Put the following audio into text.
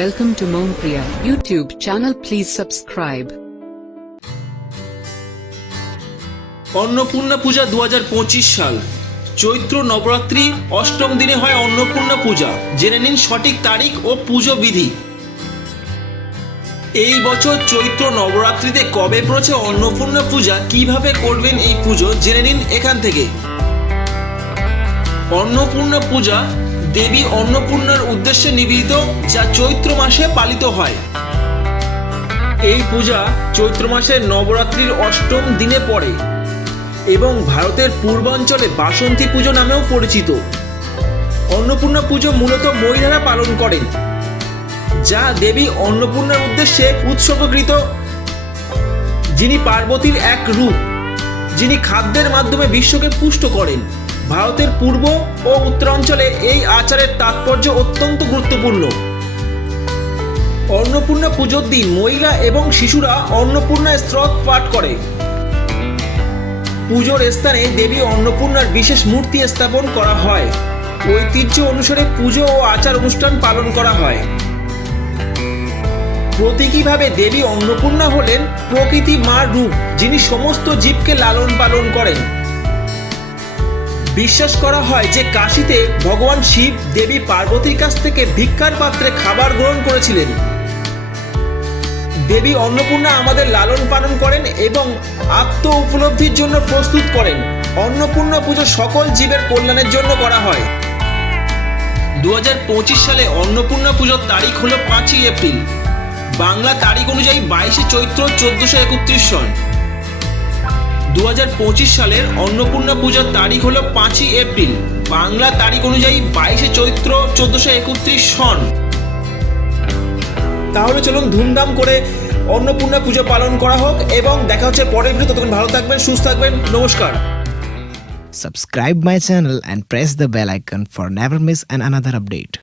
Welcome to Mompriya YouTube channel. Please subscribe. Annapurna পূজা দু সাল। চৈত্র নবরাত্রি অষ্টম দিনে হয় অন্নপূর্ণা পূজা। জেনে নিন সঠিক তারিখ ও পুজো বিধি। এই বছর চৈত্র নবরাত্রিতে কবে পড়েছে অন্নপূর্ণা পূজা? কীভাবে করবেন এই পুজো? জেনে নিন এখান থেকে। অন্নপূর্ণা পূজা দেবী অন্নপূর্ণার উদ্দেশ্যে নিবেদিত, যা চৈত্র মাসে পালিত হয়। এই পূজা চৈত্র মাসের নবরাত্রির অষ্টম দিনে পড়ে এবং ভারতের পূর্বাঞ্চলে বাসন্তী পুজো নামেও পরিচিত। অন্নপূর্ণা পুজো মূলত মহিলারা পালন করেন, যা দেবী অন্নপূর্ণার উদ্দেশ্যে উৎসর্গকৃত। যিনি পার্বতীর এক রূপ, যিনি খাদ্যের মাধ্যমে বিশ্বকে পুষ্ট করেন। ভারতের পূর্ব ও উত্তরাঞ্চলে এই আচারের তাৎপর্য অত্যন্ত গুরুত্বপূর্ণ। অন্নপূর্ণা পুজোর দিন মহিলা এবং শিশুরা অন্নপূর্ণা স্তব পাঠ করে। পুজোর স্থানে দেবী অন্নপূর্ণার বিশেষ মূর্তি স্থাপন করা হয়। ঐতিহ্য অনুসারে পুজো ও আচার অনুষ্ঠান পালন করা হয়। প্রতীকীভাবে দেবী অন্নপূর্ণা হলেন প্রকৃতি মার রূপ, যিনি সমস্ত জীবকে লালন পালন করেন। বিশ্বাস করা হয় যে কাশীতে ভগবান শিব দেবী পার্বতীর কাছ থেকে ভিক্ষার পাত্রে খাবার গ্রহণ করেছিলেন। দেবী অন্নপূর্ণা আমাদের লালন পালন করেন এবং আত্ম উপলব্ধির জন্য প্রস্তুত করেন। অন্নপূর্ণা পুজো সকল জীবের কল্যাণের জন্য করা হয়। দু হাজার পঁচিশ সালে অন্নপূর্ণা পুজোর তারিখ হলো পাঁচই এপ্রিল। বাংলা তারিখ অনুযায়ী বাইশে চৈত্র চোদ্দশো একত্রিশ সন। দু হাজার পঁচিশ সালের অন্নপূর্ণা পুজোর তারিখ হলো পাঁচই এপ্রিল। বাংলা তারিখ অনুযায়ী বাইশে চৈত্র চোদ্দশো একত্রিশ সন। তাহলে চলুন ধুমধাম করে অন্নপূর্ণা পুজো পালন করা হোক এবং দেখা হচ্ছে পরের ভিডিও ততক্ষণ ভালো থাকবেন, সুস্থ থাকবেন, নমস্কার। Subscribe my channel and press the bell icon for never miss an another update.